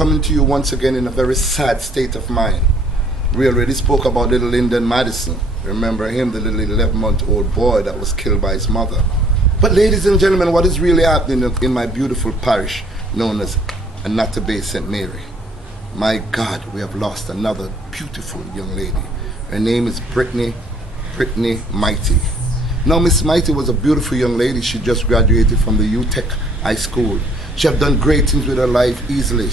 coming to you once again in a very sad state of mind. We already spoke about little Lyndon Madison. Remember him, the little 11-month-old boy that was killed by his mother. But ladies and gentlemen, what is really happening in my beautiful parish known as Annata Bay St. Mary? My God, we have lost another beautiful young lady. Her name is Brittany Mighty. Now, Miss Mighty was a beautiful young lady. She just graduated from the UTech High School. She have done great things with her life easily.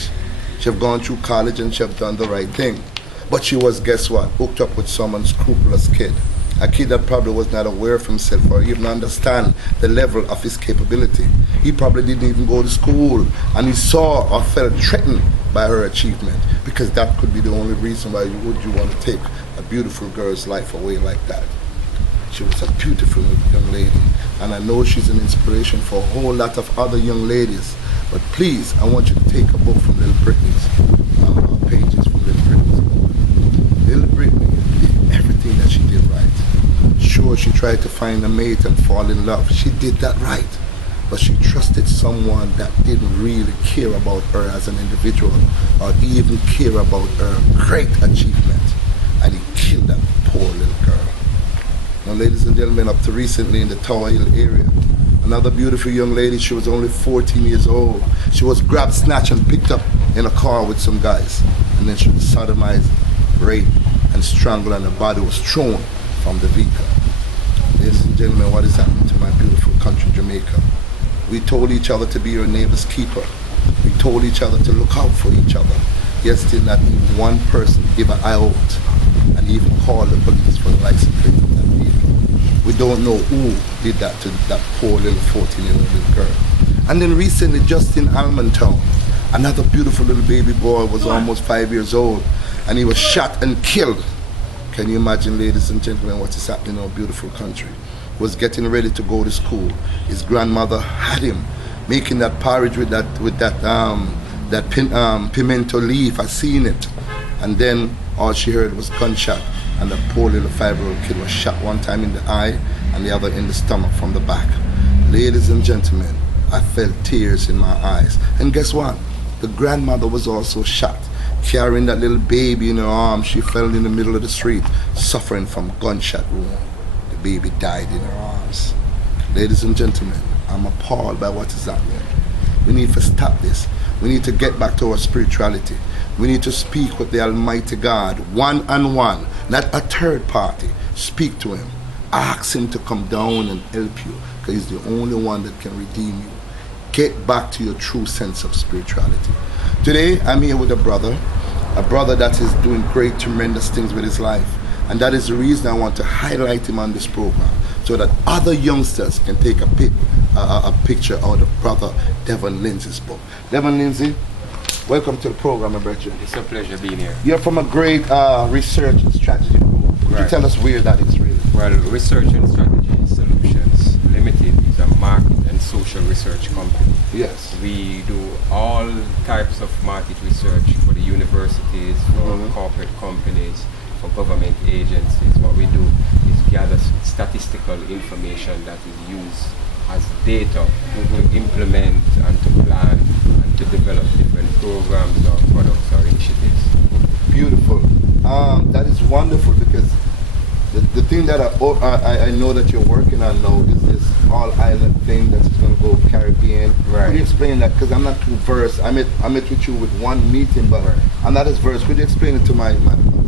She have gone through college and she have done the right thing. But she was, guess what, hooked up with some unscrupulous kid. A kid that probably was not aware of himself or even understand the level of his capability. He probably didn't even go to school, and he saw or felt threatened by her achievement, because that could be the only reason why you would want to take a beautiful girl's life away like that. She was a beautiful young lady, and I know she's an inspiration for a whole lot of other young ladies. But please, I want you to take a book from Little Brittany's pages from Little Brittany's book. Little Brittany did everything that she did right. Sure, she tried to find a mate and fall in love. She did that right. But she trusted someone that didn't really care about her as an individual or even care about her great achievement. And he killed that poor little girl. Now, ladies and gentlemen, up to recently in the Tower Hill area, another beautiful young lady, she was only 14 years old. She was grabbed, snatched, and picked up in a car with some guys. And then she was sodomized, raped, and strangled, and her body was thrown from the vehicle. Ladies and gentlemen, what is happening to my beautiful country, Jamaica? We told each other to be your neighbor's keeper. We told each other to look out for each other. Yet still not even one person gave an eye out and even called the police for the license plate of that vehicle. We don't know who did that to that poor little 14-year-old little girl. And then recently, just in Almontown, another beautiful little baby boy was almost 5 years old, and he was shot and killed. Can you imagine, ladies and gentlemen, what is happening in our beautiful country? He was getting ready to go to school. His grandmother had him making that porridge with that pimento leaf. I seen it. And then all she heard was gunshot, and the poor little 5-year-old kid was shot one time in the eye and the other in the stomach from the back. Ladies and gentlemen, I felt tears in my eyes. And guess what? The grandmother was also shot. Carrying that little baby in her arms, she fell in the middle of the street, suffering from gunshot wound. The baby died in her arms. Ladies and gentlemen, I'm appalled by what is happening. We need to stop this. We need to get back to our spirituality. We need to speak with the Almighty God, one-on-one, not a third party. Speak to him. Ask him to come down and help you, because he's the only one that can redeem you. Get back to your true sense of spirituality. Today, I'm here with a brother that is doing great, tremendous things with his life. And that is the reason I want to highlight him on this program, so that other youngsters can take a picture out of brother Devon Lindsay's book. Devon Lindsay, welcome to the program, my brother. It's a pleasure being here. You're from a great research and strategy group. Could you tell us where that is really? Well, Research and Strategy Solutions Limited is a market and social research company. Yes. We do all types of market research for the universities, for corporate companies, for government agencies. What we do is gather statistical information that is used as data to implement and to plan and to develop different programs or products or initiatives. Beautiful. That is wonderful, because the thing that I know that you're working on now is this all-island thing that's going to go Caribbean. Right. Could you explain that? Because I'm not too versed. I met with you with one meeting, but I'm not as versed. Could you explain it to my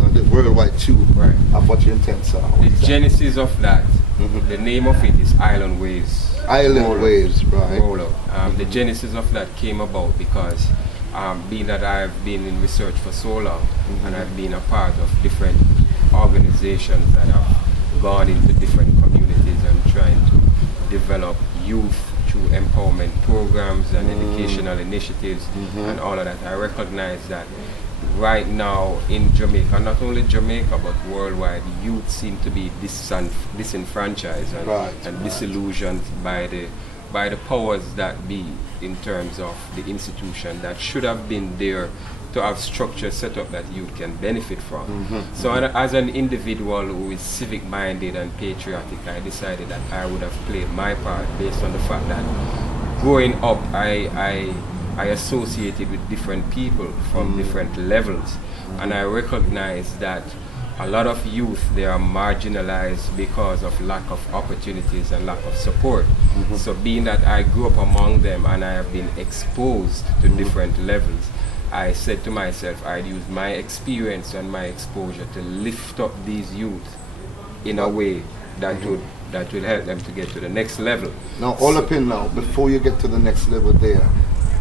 the worldwide tube of what your intents are? The genesis of that, the name of it is Island Waves. Island Waves, right. Roll-up. The genesis of that came about because being that I've been in research for so long, and I've been a part of different organizations that have gone into different communities and trying to develop youth through empowerment programs and educational initiatives and all of that. I recognize that right now in Jamaica, not only Jamaica but worldwide, youth seem to be disenfranchised and disillusioned by the powers that be, in terms of the institution that should have been there to have structure set up that youth can benefit from. So as an individual who is civic minded and patriotic, I decided that I would have played my part based on the fact that growing up I I associated with different people from different levels, and I recognize that a lot of youth, they are marginalized because of lack of opportunities and lack of support. So being that I grew up among them and I have been exposed to different levels, I said to myself I'd use my experience and my exposure to lift up these youth in a way that will help them to get to the next level. Now, all up in now, before you get to the next level there,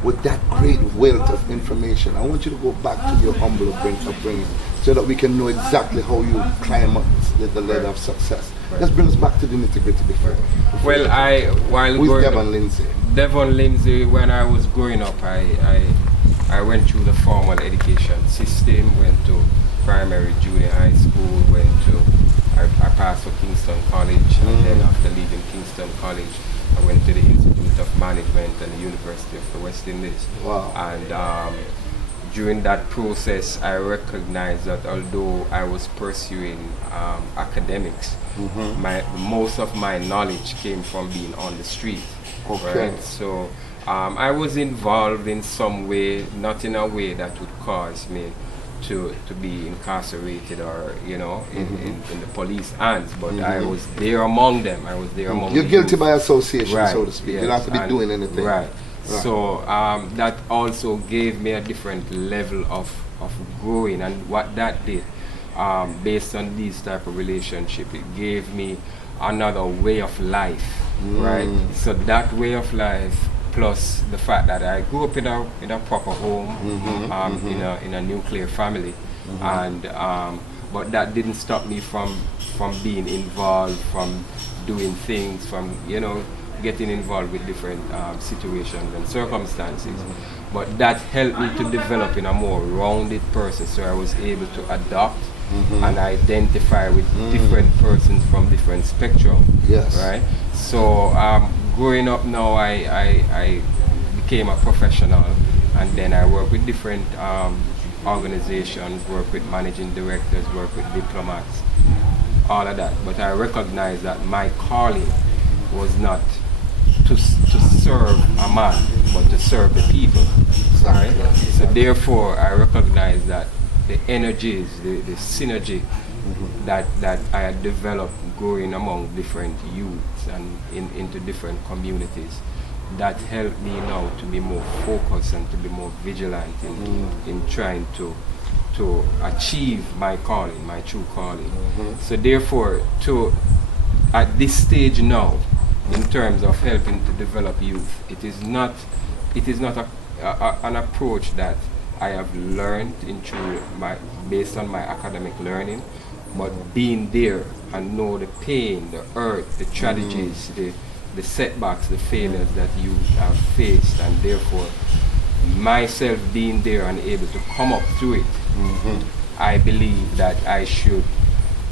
with that great wealth of information, I want you to go back to your humble upbringing so that we can know exactly how you climb up the ladder of success. Let's bring us back to the nitty-gritty before. Well, Who's Devon Lindsay? Devon Lindsay, when I was growing up, I went through the formal education system, went to primary, junior high school, I passed for Kingston College, and then after leaving Kingston College, I went to the Institute of Management and the University of the West Indies. Wow. And during that process, I recognized that although I was pursuing academics, most of my knowledge came from being on the street. Okay. Right? So I was involved in some way, not in a way that would cause me to be incarcerated or in the police hands, but I was there among them. I was there among You're the guilty youth. by association, Right, so to speak. yes, You don't have to be doing anything. Right. So that also gave me a different level of growing, and what that did, based on these type of relationship, it gave me another way of life, right? So that way of life, plus the fact that I grew up in a proper home, in a nuclear family, and but that didn't stop me from being involved, from doing things, from getting involved with different situations and circumstances. But that helped me to develop in a more rounded person, so I was able to adopt and identify with different persons from different spectrum. Yes. Right. So growing up now, I became a professional, and then I work with different organizations, work with managing directors, work with diplomats, all of that. But I recognize that my calling was not to serve a man, but to serve the people. Right? So therefore, I recognize that the energies, the synergy that I had developed growing among different youths and into different communities, that helped me now to be more focused and to be more vigilant in trying to achieve my calling, my true calling. So therefore, at this stage now, in terms of helping to develop youth, it is not an approach that I have learned based on my academic learning, but being there and know the pain, the hurt, the tragedies, the setbacks, the failures that you have faced, and therefore myself being there and able to come up through it, I believe that I should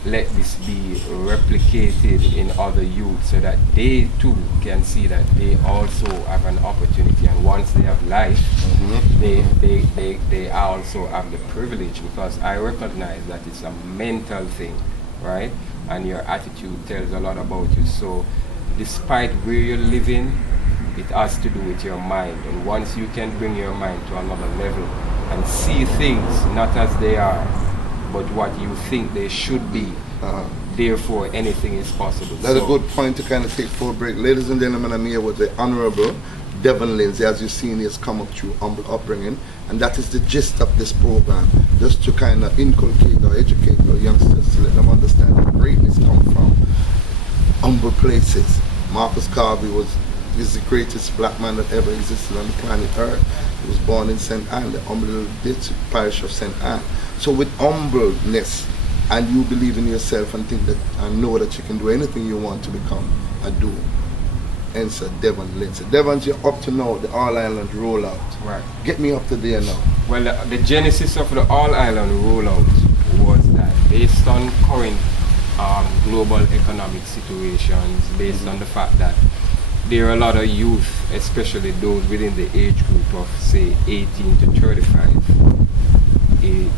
let this be replicated in other youth so that they too can see that they also have an opportunity, and once they have life, they also have the privilege, because I recognize that it's a mental thing, right? And your attitude tells a lot about you. So despite where you're living, it has to do with your mind, and once you can bring your mind to another level and see things not as they are, but what you think they should be, therefore anything is possible. That's a good point to kind of take for a break. Ladies and gentlemen, I'm here with the Honorable Devon Lindsay. As you've seen, he has come up through humble upbringing, and that is the gist of this program, just to kind of inculcate or educate our youngsters to let them understand that greatness comes from humble places. Marcus Garvey is the greatest black man that ever existed on the planet Earth. He was born in St. Anne, the humble little parish of St. Anne. So with humbleness, and you believe in yourself and think that and know that you can do anything you want to become a do. Answer Devon Lindsay. Devon, you're up to now the All Island rollout. Right. Get me up to there now. Well, the genesis of the All Island rollout was that based on current global economic situations, based on the fact that there are a lot of youth, especially those within the age group of say 18 to 35,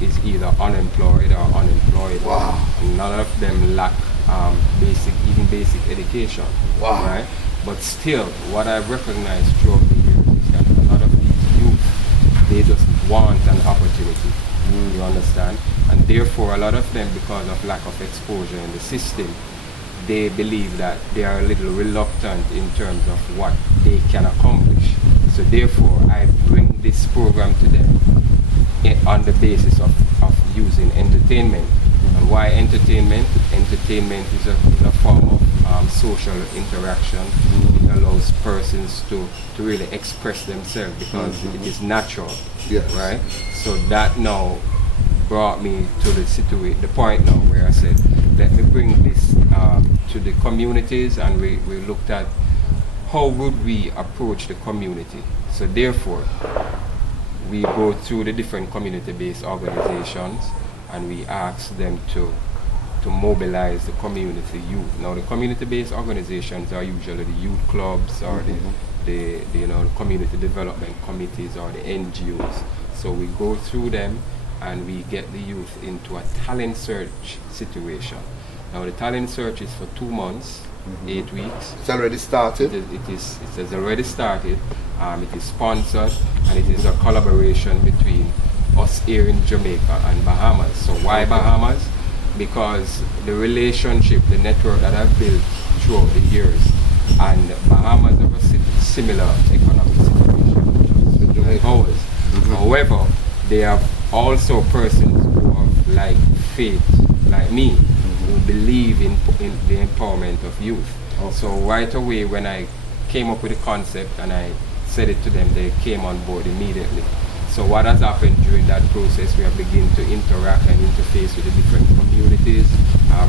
is either unemployed or unemployed. Wow. None of them lack basic education. Wow. Right? But still, what I've recognized throughout the years is that a lot of these youth They just want an opportunity. You understand? And therefore, a lot of them, because of lack of exposure in the system, they believe that they are a little reluctant in terms of what they can accomplish. So therefore, I bring this program to them on the basis of using entertainment. And why entertainment? Entertainment is a form of social interaction. It allows persons to really express themselves because it is natural. Yes. Right? So that now brought me to the point now where I said, let me bring this to the communities, and we looked at how would we approach the community. So therefore, we go through the different community-based organizations and we ask them to mobilize the community youth. Now the community-based organizations are usually the youth clubs or the community development committees or the NGOs. So we go through them and we get the youth into a talent search situation. Now the talent search is for 2 months, 8 weeks. It's already started. It has already started. It is sponsored, and it is a collaboration between us here in Jamaica and Bahamas. So why Bahamas? Because the relationship, the network that I've built throughout the years, and Bahamas have a similar economic situation with ours. However, they have also persons who have like faith, like me, who believe in the empowerment of youth. So right away when I came up with the concept and I said it to them, they came on board immediately. So what has happened during that process, we have begun to interact and interface with the different communities,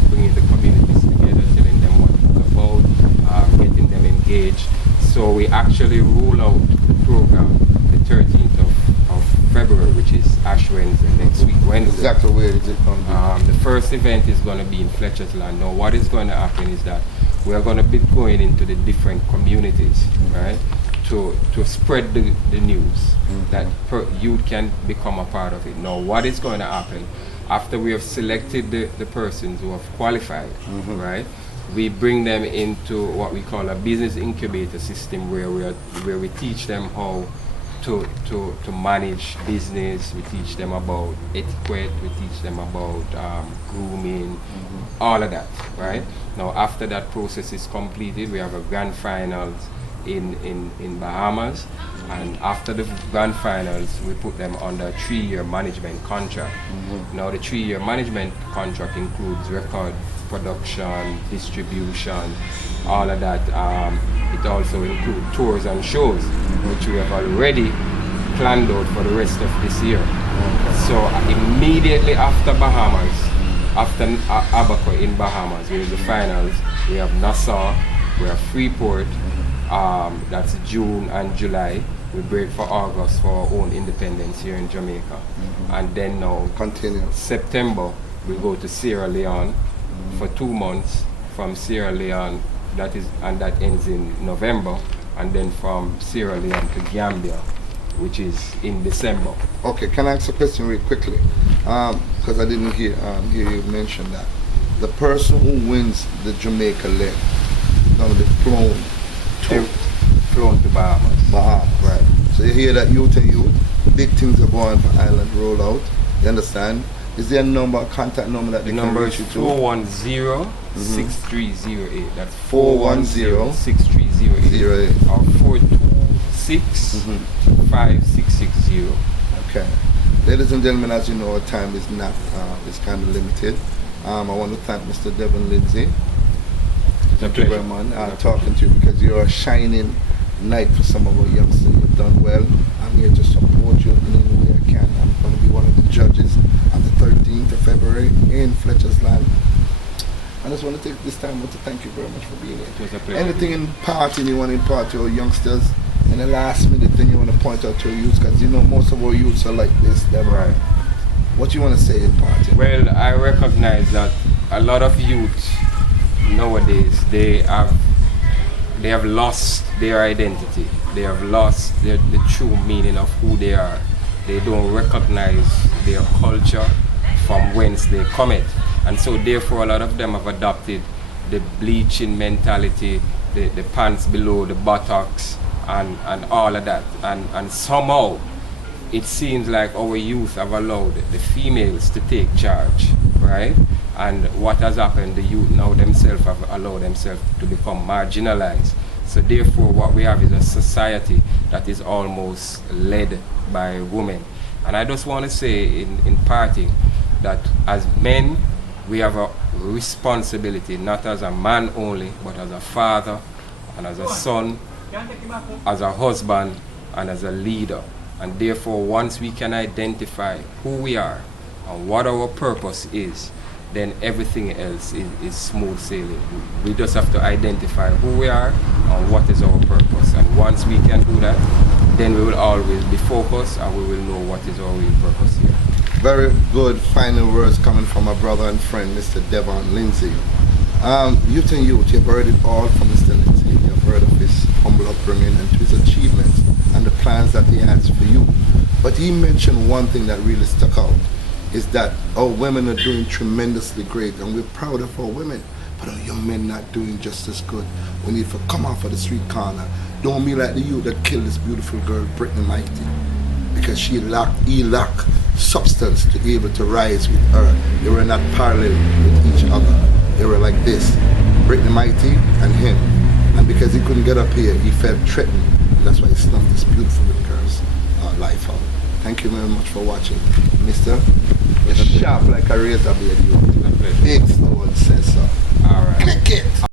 bringing the communities together, telling them what it's about, getting them engaged. So we actually roll out the program the 13th of February, which is Ash Wednesday, next week, Wednesday. Exactly where is it going to be? The first event is going to be in Fletcher's Land. Now what is going to happen is that we are going to be going into the different communities, right? To spread the news that youth can become a part of it. Now what is going to happen after we have selected the persons who have qualified, right? We bring them into what we call a business incubator system where we teach them how to manage business. We teach them about etiquette, we teach them about grooming, all of that, right? Now after that process is completed, we have a grand finals in Bahamas, and after the grand finals we put them under a 3-year management contract. Now the 3-year management contract includes record production, distribution, all of that. It also includes tours and shows, which we have already planned out for the rest of this year. So immediately after Bahamas, after Abaco in Bahamas, where the finals, we have Nassau, we have Freeport, that's June and July. We break for August for our own independence here in Jamaica. And then now, September, we go to Sierra Leone for 2 months. From Sierra Leone, that ends in November. And then from Sierra Leone to Gambia, which is in December. Okay, can I ask a question really quickly? Because I didn't hear you mention that. The person who wins the Jamaica leg is going to be flown to Bahamas. Right. So you hear that youth, big things are going for island rollout. You understand? Is there a contact number that they can reach you to? 410-6308. That's 410-6308. Or 426-5660. Okay. Ladies and gentlemen, as you know, our time is not is kind of limited. I want to thank Mr. Devon Lindsay. Thank you very much talking to you, because you're a shining light for some of our youngsters. You've done well. I'm here to support you in any way I can. I'm going to be one of the judges on the 13th of February in Fletcher's Land. I just want to take this time to thank you very much for being here. It was a pleasure. Anything in parting you want to impart to our youngsters? And the last minute thing you want to point out to our youth, because you know most of our youths are like this. Right. What you want to say in parting? Well, I recognize that a lot of youth nowadays, they have lost their identity. They have lost the true meaning of who they are. They don't recognize their culture from whence they come it. And so therefore a lot of them have adopted the bleaching mentality, the pants below the buttocks and all of that. And somehow it seems like our youth have allowed the females to take charge, right? And what has happened, the youth now themselves have allowed themselves to become marginalized. So therefore what we have is a society that is almost led by women. And I just want to say in parting that as men, we have a responsibility, not as a man only, but as a father and as a son, as a husband and as a leader. And therefore, once we can identify who we are and what our purpose is, then everything else is smooth sailing. We just have to identify who we are and what is our purpose. And once we can do that, then we will always be focused and we will know what is our real purpose here. Very good final words coming from my brother and friend, Mr. Devon Lindsay. Youth and youth, you've heard it all from Mr. Lindsay. You've heard of his humble upbringing and his achievements and the plans that he has for you. But he mentioned one thing that really stuck out, is that our women are doing tremendously great and we're proud of our women, but our young men not doing just as good. We need to come off of the street corner. Don't be like the youth that killed this beautiful girl, Brittany Mighty, because he lacked substance to be able to rise with her. They were not parallel with each other. They were like this, Brittany Mighty and him. And because he couldn't get up here, he felt threatened. And that's why he snuffed this beautiful little girl's life out. Thank you very much for watching. Mister, you're sharp like a razor blade. Big stone says so. All right. Click it.